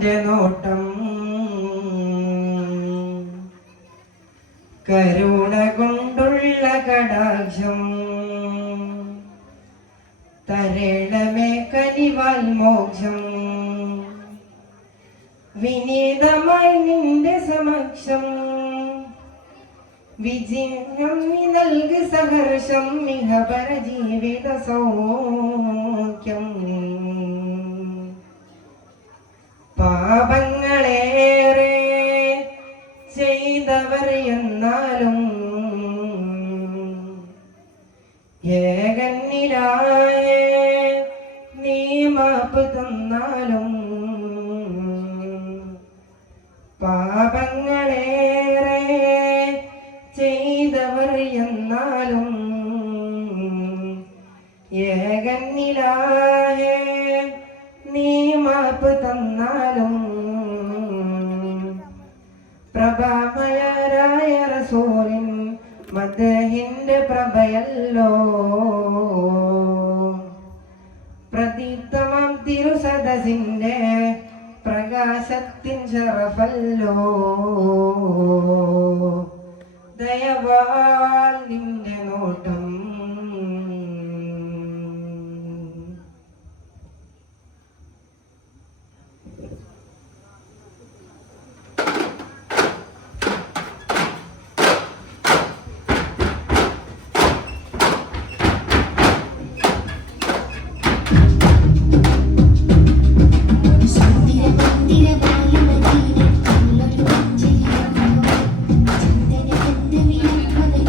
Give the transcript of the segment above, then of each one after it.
നിന്റെ നോട്ടം കരുണ കൊണ്ടുള്ള കടാക്ഷം തരണമേ കനിവാൽ മോക്ഷം വിനീതമായി നിന്റെ സമക്ഷം വിജയം നൽകി സഹർഷം മിഹപര ജീവിത സൗഖ്യം പാപങ്ങളേറെ ചെയ്തവർ എന്നാലും ഏകന്നിലായ നീ മാപ്പ് തന്നാലും പാപങ്ങളേറെ ചെയ്തവർ എന്നാലും ഏകന്നിലായ നീ മാപ്പ് തന്നാലും പ്രഭാമയരായ റസൂലിൻ മദ്ഹിന്റെ പ്രഭയല്ലോ പ്രദീപ്തമാം തിരുസദസിന്റെ പ്രകാശത്തിൻ ശറഫല്ലോ ദയവാൽ നിന്റെ നോട്ടം Thank you.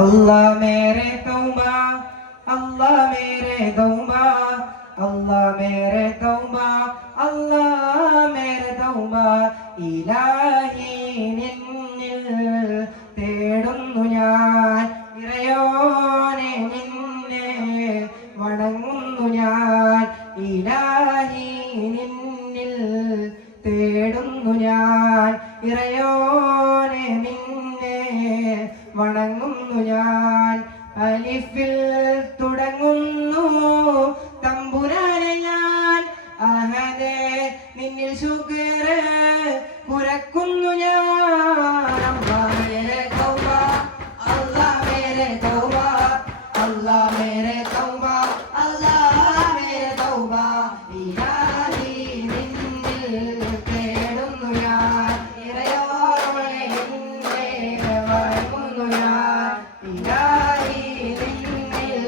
अल्लाह मेरे तौबा, अल्लाह मेरे तौबा, अल्लाह मेरे तौबा, अल्लाह मेरे तौबा. ഇലാഹി നിന്നിൽ തേടുന്നു ഞാൻ, ഇറയോനെ നിന്നെ വണങ്ങുന്നു ഞാൻ. ഇലാഹി നിന്നിൽ തേടുന്നു ഞാൻ, ഇറയോനെ നിന്നെ വണങ്ങുന്നു ഞാൻ. അലിഫിൽ തുടങ്ങുന്നു തമ്പുരാനെ ഞാൻ, അഹദേ നിന്നിൽ ശുക്ർ പുരക്കുന്നു ഞാൻ. അല്ലാഹ് മേരെ തൗബ, അല്ലാഹ് മേരെ തൗബ, അല്ലാഹ് മേരെ തൗബ, അല്ലാഹ് മേരെ തൗബ. ഇലാഹി നിന്നിൽ തേടുന്നു ഞാൻ, ഇറയോനെ നിന്നെ വണങ്ങുന്നു ഞാൻ. ഇലാഹി നിന്നിൽ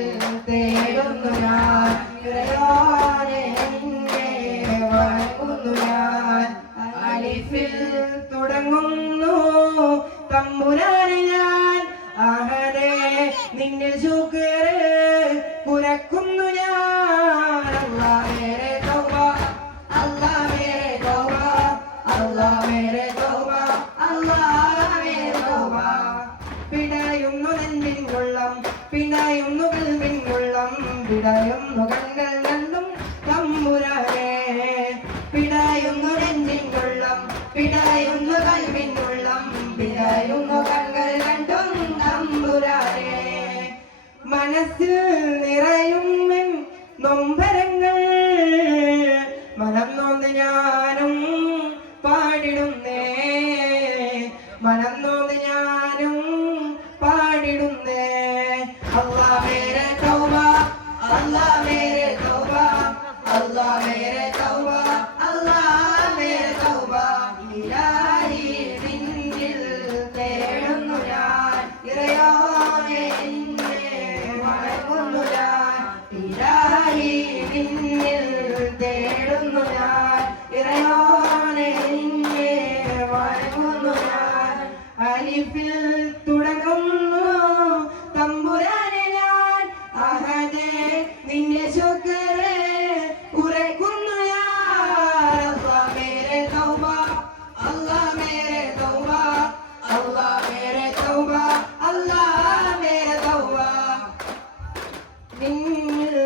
തേടുന്നു ഞാൻ, ഇറയോനെ നിന്നെ വണങ്ങുന്നു ഞാൻ. അലിഫിൽ തുടങ്ങുന്നു തമ്പുരാനെ ഞാൻ, അഹദേ നിന്നിൽ ശുക്ർ പുരക്കുന്നു ഞാൻ. അല്ലാഹ് മേരെ തൗബ, അല്ലാഹ് മേരെ തൗബ, അല്ലാഹ് മേരെ തൗബ, അല്ലാഹ് മേരെ തൗബ. പിടയുന്നു നെഞ്ചിൻ ഉള്ളം, പിടയുന്നു കൽവിൻ ഉള്ളം, പിടയുന്നു കണ്ണുകൾ രണ്ടും തമ്പുരാനെ. പിടയുന്നു നെഞ്ചിൻ ഉള്ളം, പിടയുന്നു കൽവിൻ ഉള്ളം, പിടയുന്നു കണ്ണുകൾ രണ്ടും തമ്പുരാനെ. മനസ്സിൽ നിറയും നൊമ്പരങ്ങൾ മനം നോന്ന് ഞാനും പാടിടുന്നേ, മനം നോന്ന് ഞാനും പാടിടുന്നേ. അല്ലാഹ് മേരെ തൗബ, അല്ലാഹ് മേരെ തൗബ, അല്ലാഹ് മേരെ തൗബ, അല്ലാഹ് മേരെ തൗബ. ഇലാഹി നിന്നിൽ തേടുന്നു ഞാൻ, ഇറയോനെ നിന്നെ വണങ്ങുന്നു ഞാൻ. ഇലാഹി നിന്നിൽ തേടുന്നു ഞാൻ, ഇറയോനെ നിന്നെ വണങ്ങുന്നു ഞാൻ. അലിഫിൽ തുടങ്ങുന്നു തമ്പുരാനെ ഞാൻ, അഹദേ നിന്നെ ശുക്ർ ഉറക്കുന്നു ഞാൻ. അല്ലാഹ് മേരെ തൗബ, അല്ലാഹ് മേരെ തൗബ, അല്ലാഹ് മേരെ തൗബ, അല്ലാഹ് മേരെ തൗബ. നിന്നിൽ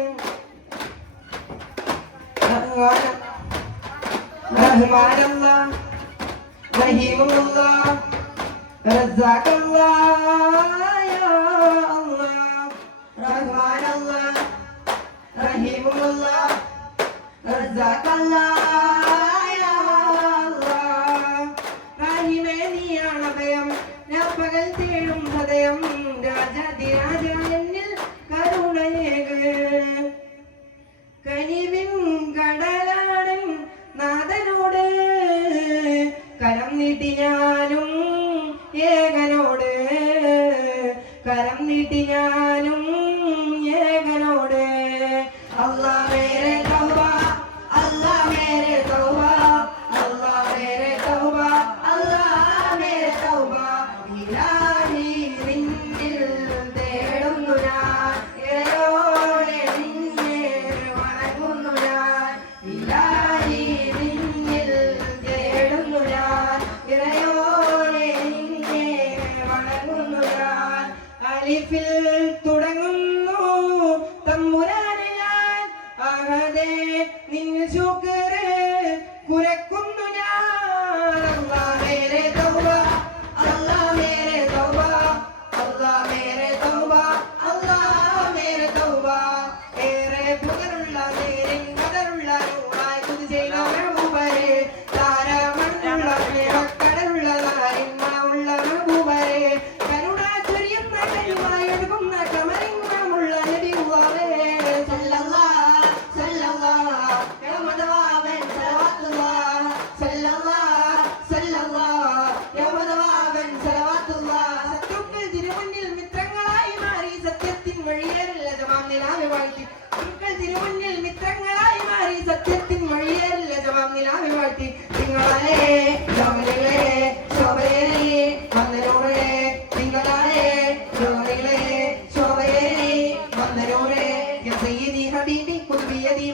റഹ്മാനല്ലാഹ്, റഹീമുല്ലാഹ്, റസാഖല്ലാഹ് യാ അല്ലാഹ്. റഹ്മാനല്ലാഹ്, റഹീമുല്ലാഹ്, റസാഖല്ലാഹ് യാ അല്ലാഹ്. റഹീമേ നീയാണ് അഭയം, ഞാൻ പകൽ തേടും ഹൃദയം. രാജാതിരാജ എന്നിൽ കരുണയേക്, കനിവിൻ കടലാടൻ നാഥനോട് കരം നീട്ടി ഞാനും ഏകനോട്, കരം നീട്ടി ഞാനും ഏകനോട്. അല്ലാഹ് മേരെ തൗബ, അല്ലാഹ് മേരെ തൗബ, അല്ലാഹ് മേരെ തൗബ, അല്ലാഹ് മേരെ തൗബ. ഇലാഹി നിന്നിൽ തേടുന്നു ഞാൻ, ഇറയോനെ നിന്നെ വണങ്ങുന്നു ഞാൻ. ഇലാഹി നിന്നിൽ തേടുന്നു ഞാൻ, ഇറയോനെ നിന്നെ വണങ്ങുന്നു ഞാൻ. അലിഫിൽ തുടങ്ങുന്നു തമ്പുരാനെ ഞാൻ, അഹദേ നിന്നിൽ ശുക്ർ പുരക്കുന്നു ഞാൻ. അല്ലാഹ് മേരെ തൗബ, അല്ലാഹ് മേരെ തൗബ, അല്ലാഹ് മേരെ തൗബ, അല്ലാഹ് മേരെ തൗബ. ഏറെ പുകരുള്ള നേരിൻ കടലുള്ള നൂറായി കുതി ചെയ്ത മെഹബൂബരെ, താരമണ്ണുള്ള മേഘക്കടലുള്ള നാരിൻ മണമുള്ള മെഹബൂബരെ, കരുണാ ചൊരിയുന്ന കരുമായി ഒഴുകുന്ന കമലിംഗമുള്ള നബിയുള്ളവേ. സല്ലല്ലാഹ് സല്ലല്ലാഹ് യാ മദവാവൻ സലവാത്തുല്ലാഹ്, സല്ലല്ലാഹ് സല്ലല്ലാഹ് യാ മദവാവൻ സലവാത്തുല്ലാഹ്. ശത്രുക്കൾ തിരുമുന്നിൽ മിത്രങ്ങളായി മാറി, സത്യത്തിൻ വഴിയേറില്ല ജമാം നിലാവെ വാഴ്ത്തി. ശത്രുക്കൾ തിരുമുന്നിൽ മിത്രങ്ങളായി മാറി, സത്യത്തിൻ വഴിയേറില്ല ജമാം നിലാവെ വാഴ്ത്തി. തിങ്കളേ ജോലികളെ ശോഭയേറി വന്നനോടെ, തിങ്കളായ ജോലികളെ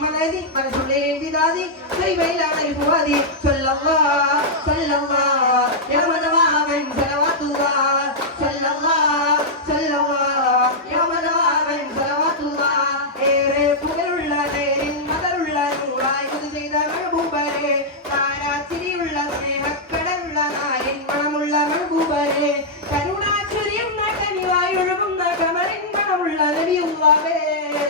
മലതി മനസ്സുള്ളിൽ വിദാതി കൈവയിലാണ് ഫുവാദി സല്ലല്ലാഹ് സല്ലല്ലാഹ് യാ മദവാമൻ സലവാത്തുല്ലാഹ് സല്ലല്ലാഹ് സല്ലല്ലാഹ് യാ മദവാമൻ സലവാത്തുല്ലാഹ് ഏറെ പുകഴുള്ള നേരിൻ മദറുള്ള നൂറായി ഇത് ചെയ്ത മെഹബൂബരെ താരാച്ചിരിയുള്ള സ്നേഹക്കടലുള്ള നാരിൻ മണമുള്ള മെഹബൂബരെ കരുണാചുരിയുന്ന കനിവായൊഴുകുന്ന കമറിൻ മണമുള്ള നബിയുള്ളാഹേ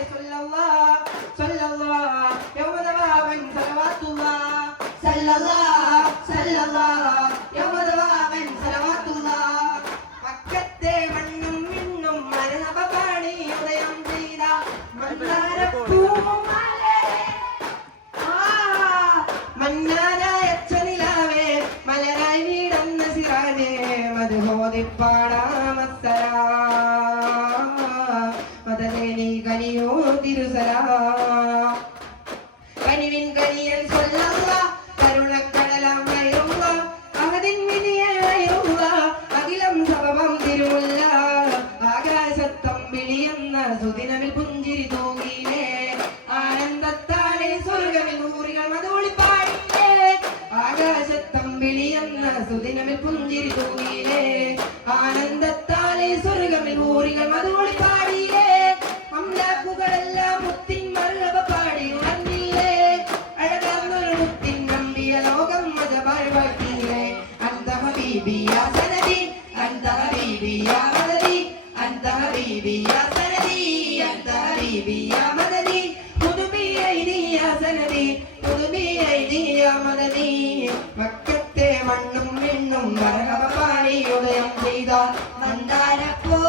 സല്ലല്ലാഹ് സല്ലല്ലാഹ് യാ മദവാമൻ സലവാത്തുല്ലാഹ് സല്ലല്ലാഹ് സല്ലല്ലാഹ് യാ മദവാമൻ സലവാത്തുല്ലാഹ് മക്കത്തെ മണ്ണും മിണ്ണും മരഹബ പാടി ഉദയം ചെയ്ത മന്ദാരപ്പൂമലരെ മന്നാരായ ചനിലാവേ മലരായി വീടുന്ന സിറാജേ മധുഹോദിപ്പാടാമസ്സലാം മദനേനി കനിയോ തിരുസലാം കനിവിൻ കനിയൻ സ്വല്ലല്ലാഹ് കരുണക്കടലാം വൈറുല്ലാഹ് അഹദിൻ മിനിയൽ വൈറുല്ലാഹ് അഖിലം സബബം തിരുമുല്ല ആകാശത്തമ്പിളിയെന്ന സുദിനമിൽ പുഞ്ചിരി തൂങ്ങിയിലേ ആനന്ദത്താലെ സ്വർഗമിൽ നൂറികൾ മധുളിപ്പാടിയിലേ ആകാശത്തമ്പിളിയെന്ന സുദിനമിൽ പുഞ്ചിരി തൂങ്ങിയിലേ ആനന്ദത്താലെ സ്വർഗമിൽ നൂറികൾ മധുളിപ്പാടിയിലേ അംലാക്കുകളെല്ലാം മുത്തിൻ മർഹബ പാടി ഉണർന്നില്ലേ അഴകാർന്നൊരു മുത്തിൻ നമ്പിയ ലോകം മജബാൽ വാഴ്ത്തിയില്ലേ അന്ത ഹബീബി യാ സനദി അന്ത ഹബീബി യാ മദദി അന്ത ഹബീബി യാ സനദി അന്ത ഹബീബി യാ മദദി ഖുദുബി ഐദി യാ സനദി ഖുദുബി ഐദി യാ മദദി മക്കത്തെ മണ്ണും മിണ്ണും മർഹബ പാടി ഉദയം ചെയ്ത മന്ദാരപ്പൂ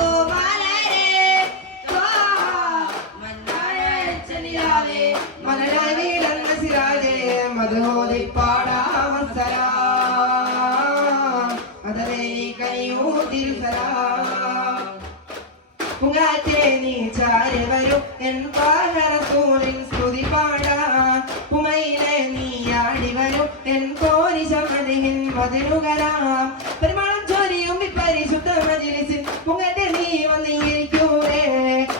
മലരായി വീടുന്ന സിറാജേ മധുഹോദിപ്പാടാമസ്സലാം മദനേനി കനിയോ തിരുസലാം പുങ്ങാറ്റേ നീ ചാരി വരും എൻ റസൂലിൻ സ്തുതി പാടാൻ പുമയിലെ നീ ആടി വരും എൻ കോരിശമതിഹിൻ മതിലുകരാം പെരുമാളം ചൊരിയും ഈ പരിശുദ്ധ മജ്ലിസിൽ പുങ്ങാറ്റേ നീ വന്നിരിക്കൂലേ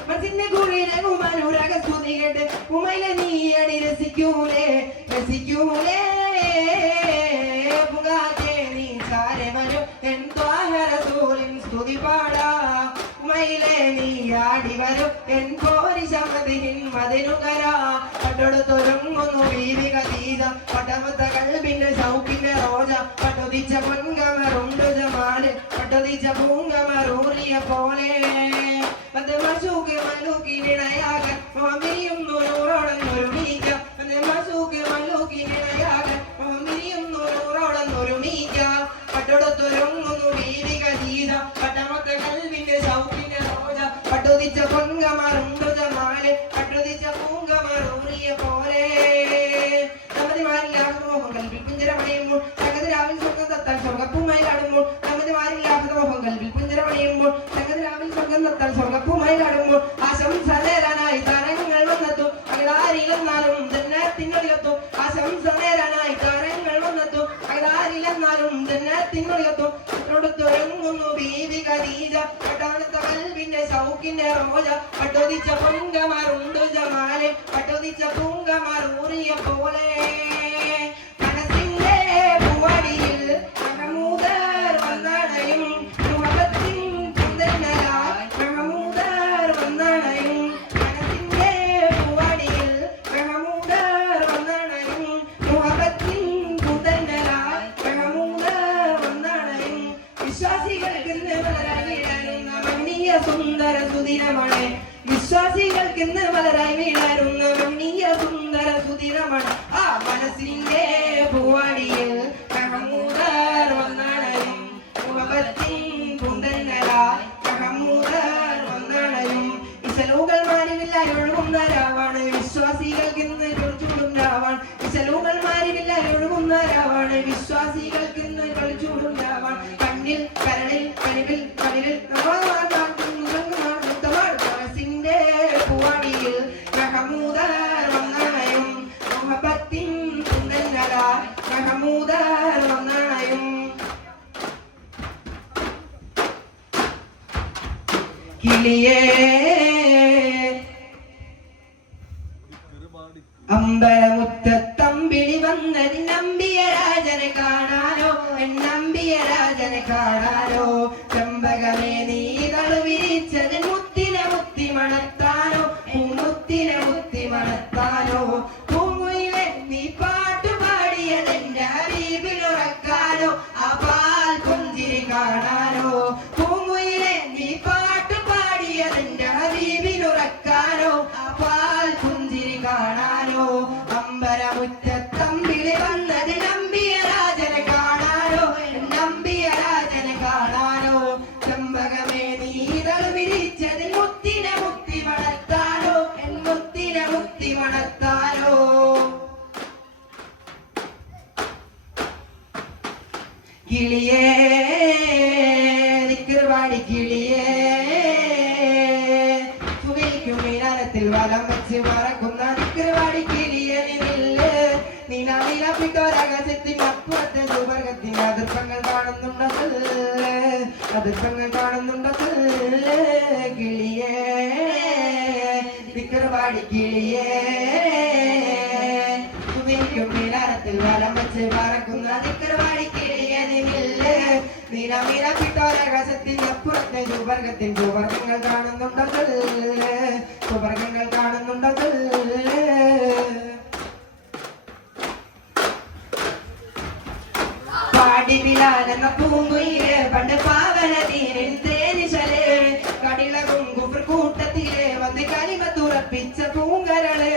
മനസ്സിന്റെ കുളിരെ കുമനുരക സ്തുതി കേട്ട് ഉമയിലെ നീ അടി രസിക്കൂലേ രസിക്കൂലേ പുങ്ങാറ്റേ നീ ചാരി വരും എൻ റസൂലിൻ സ്തുതി പാടാം ഉമയിലെ നീ ആടി വരും എൻ കോരിശമതിഹിൻ മതിലുകരാ പട്ടൊടുത്തൊരുങ്ങുന്നു ബീവി ഖദീജ പട്ടമത്ത കൽബിന്റെ സൗഖിന്റെ റോജ പട്ടുതിച്ച പൊൻകമറുണ്ട് ജമാല് പട്ടുതിച്ച പൂങ്കമറൂറിയ പോലെ മസൂക്ക് മല്ലൂക്കിനിടയാകൻ മോമിനിയും നൂറോളം ഒരുമിക്ക മസൂക്ക് മല്ലൂക്കിനിടയാകൻ മോമിനിയും നൂറോളം ഒരുമിക്ക പട്ടൊടുത്തൊരുങ്ങുന്നു ബീവി ഖദീജ പട്ടമത്ത കൽബിന്റെ സൗഖിന്റെ റോജ പട്ടുതിച്ച പൊൻകമറുണ്ട് ജമാല് പട്ടുതിച്ച പൂങ്കമറൂറിയ പോലെ മോഹം കൽവിൽ പുഞ്ചരമണിയുമ്പോൾ തകതിരാവിൽ സ്വർഗം തത്താൽ സ്വർഗപ്പൂമായി കാണുമ്പോൾ നമ്മതിമാരില്ലാത്ത മോഹം കൽവിൽ പുഞ്ചരമണിയുമ്പോൾ തകതിരാവിൽ സ്വർഗം തത്താൽ സ്വർഗപ്പൂമായി കാണുമ്പോൾ ആശംസ നേരാനായി താരങ്ങൾ വന്നെത്തും അകലാരിലെന്നാലും ജന്നത്തിനൊളിയെത്തും ആശംസ നേരാനായി താരങ്ങൾ വന്നെത്തും അകലാരിലെന്നാലും ജന്നത്തിനൊളിയെത്തും ൊരുങ്ങുന്നു ബീവി ഖദീജ പട്ടാണത്ത കൽവിന്റെ സൗഖിന്റെ റോജ പട്ടുതിച്ച പൊൻകമറുണ്ട് ജമാല് പട്ടുതിച്ച പൂങ്കമറൂറിയ പോലെ മനസ്സിന്റെ പൂവടിയിൽ മഹമൂദർ വന്നടയും മുഹബത്തിൻ കുന്തന്നലായി മഹമൂദർ വന്നടയും മനസ്സിന്റെ പൂവടിയിൽ മഹമൂദർ വന്നടയും മുഹബത്തിൻ കുന്തന്നലായി മഹമൂദർ വന്നടയും വിശ്വാസികൾക്ക് വളരാനിടരുന്ന മണ്ണീയ സുന്ദര സുദിനമാണ് വിശ്വാസികൾക്ക് വളരായി വീഴാറുന്ന മണ്ണീയ സുന്ദര സുദിനമാണ് ആ മനസ്സിന്റെ പൂവാടിയിൽ മഹമൂദർ വന്നടയും മുഹബത്തിൻ കുന്തന്നലായി മഹമൂദർ വന്നടയും ഇസലൂകൾ മാറിവില്ല ഒഴുകുന്ന രാവാണ് വിശ്വാസികൾക്ക് ഇന്ന് തൊളിച്ചൂടും രാവാണ് ഇസലൂകൾ മാറിവില്ല ഒഴുകുന്ന രാവാണ് വിശ്വാസികൾക്ക് ഇന്ന് തൊളിച്ചൂടും രാവാണ് കണ്ണിൽ കരളിൽ കനിവിൽ കനിവിൽ മനസ്സിന്റെ പൂവാടിയിൽ മഹമൂദർ വന്നണയും മുഹബത്തിൻ കുന്തന്നലായി മഹമൂദർ വന്നണയും കിളിയേ അമ്പലമുറ്റത്തമ്പിളി വന്നതിനമ്പിയ രാജനെ കാണാനോ നമ്പിയ രാജനെ കാണാനോ ചെമ്പകമേ നീകള് വിരിച്ചതിൽ മുത്തിനെ മുത്തി മണത്താനോ മുത്തിനെ മുത്തി മണത്താനോ പൂങ്കുയിലെ നീ പാട്ടു പാടിയതെന്റെ അരീബിലുറക്കാനോ ആ പാൽ പുഞ്ചിരി കാണാനോ പൂങ്കുയിലെ നീ പാട്ടു പാടിയതെന്റെ അരീബിലുറക്കാനോ ആ പാൽ പുഞ്ചിരി കാണാനോ അമ്പലമുറ്റത്തമ്പിളി വന്നത് നമ്പിയ രാജനെ കാണാനോ നമ്പിയ രാജനെ കാണാനോ ചെമ്പകമേ നീതള് വിരിച്ചതിൽ മുത്തിനെ മുത്തി മണത്താനോ മുത്തിനെ മുത്തി മണത്താനോ കിളിയേ നിക്കറുപാടി കിളിയേ സുഖിക്കും മീനാരത്തിൽ വലം വെച്ച് മറക്കുന്ന നിക്കറുപാടി കിളിയേ നീനാളിലപ്പിട്ടോരകസത്തിൻ അപ്പുറത്തെ സുവർഗത്തിന് അതിർപ്പങ്ങൾ കാണുന്നുണ്ടല്ലേ അതിർപ്പങ്ങൾ കാണുന്നുണ്ടല്ലേ കിളിയേ നിക്കറുപാടി കിളിയേ സുഖിക്കും മീനാരത്തിൽ വലം വെച്ച് മറക്കുന്ന നിക്കറുപാടി കിളിയേ നീനാളിലപ്പിട്ടോരകസത്തിൻ അപ്പുറത്തെ സുവർഗത്തിൻ സുവർഗങ്ങൾ കാണുന്നുണ്ടല്ലേ സുവർഗങ്ങൾ കാണുന്നുണ്ടല്ലേ പാടിവിലാലെന്ന പൂങ്കുയിലെ പണ്ട് പാവനതീരിൽ തേനിശലേ കടിളകും കുഫർ കൂട്ടത്തിലെ വന്ന് കലിമത്തുറപ്പിച്ച പൂങ്കരള്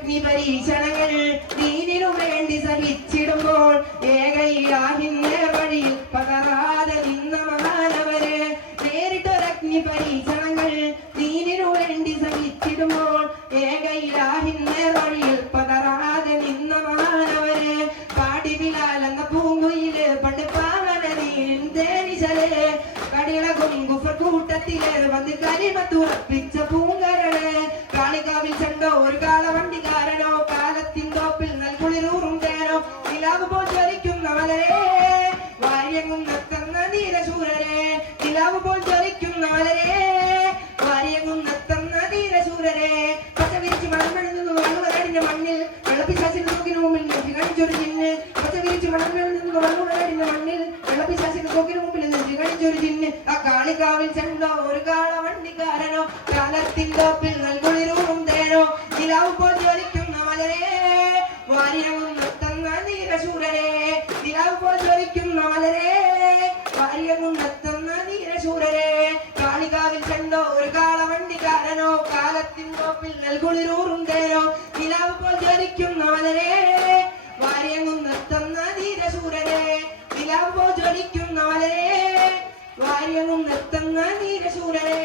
അഗ്നി പരീക്ഷണങ്ങൾ ദീനിനു വേണ്ടി സഹിച്ചിടുമ്പോൾ ഏകയിലാഹിന്റെ വഴിയിൽ പകരാതെ നിന്ന മഹാനവര് നേരിട്ടൊരഗ്നി പരീക്ഷണങ്ങൾ ദീനിനു വേണ്ടി സഹിച്ചിടുമ്പോൾ ഏകയിലാഹിന്റെ വഴിയിൽ പകരാതെ നിന്ന മഹാനവര് പാടിവിലാലെന്ന പൂങ്കുയില് പണ്ട് പാവനതീരിൽ തേനിശലേ കടിളകും കുഫർ കൂട്ടത്തിലെ വന്ന് കലിമത്തുറപ്പിച്ച പൂങ്കരള് കാളികാവിൽ ചെണ്ടോ ഒരു കാളവണ്ടിക്കാരനോ കാലത്തിൻ തോപ്പിൽ നൽകുളിരൂറും തേനോ നിലാവ് പോൽ ജ്വലിക്കുന്ന മലരെ വാര്യങ്ങും നത്തന്ന നീലശൂരരെ നിലാവ് പോൽ ജ്വലിക്കുന്ന മലരെ വാര്യങ്ങും നത്തന്ന നീലശൂരരെ പച്ച വിരിച്ച് മണങ്ങളിൽ നിന്ന് വള്ളുവരടിഞ്ഞ മണ്ണിൽ വെള്ളപ്പിശാച്ചിന് നോക്കിന് മുമ്പിൽ നെഞ്ചി കാണിച്ചൊരു ചിന്ന് പച്ച വിരിച്ച് മണങ്ങളിൽ നിന്ന് വള്ളുവരടിഞ്ഞ മണ്ണിൽ വെള്ളപ്പിശാച്ചിന് നോക്കിന് മുമ്പിൽ നെഞ്ചി കാണിച്ചൊരു ചിന്ന് ആ കാളികാവിൽ ചെണ്ടോ ഒരു കാളവണ്ടിക്കാരനോ കാലത്തിൻ തോപ്പിൽ നൽകുളിരൂറും തേനോ നിലാവ് പോൽ ജ്വലിക്കുന്ന മലരെ വാര്യങ്ങും നത്തന്ന നീലശൂരരെ നിലാവ് പോൽ ജ്വലിക്കുന്ന മലരെ വാര്യങ്ങും നത്തന്ന നീലശൂരരെ കാളികാവിൽ ചെണ്ടോ ഒരു കാളവണ്ടിക്കാരനോ കാലത്തിൻ തോപ്പിൽ നൽകുളിരൂറും തേനോ നിലാവ് പോൽ ജ്വലിക്കുന്ന മലരെ വാര്യങ്ങും നത്തന്ന നീലശൂരരെ നിലാവ് പോൽ ജ്വലിക്കുന്ന മലരെ വാര്യങ്ങും നത്തന്ന നീലശൂരരെ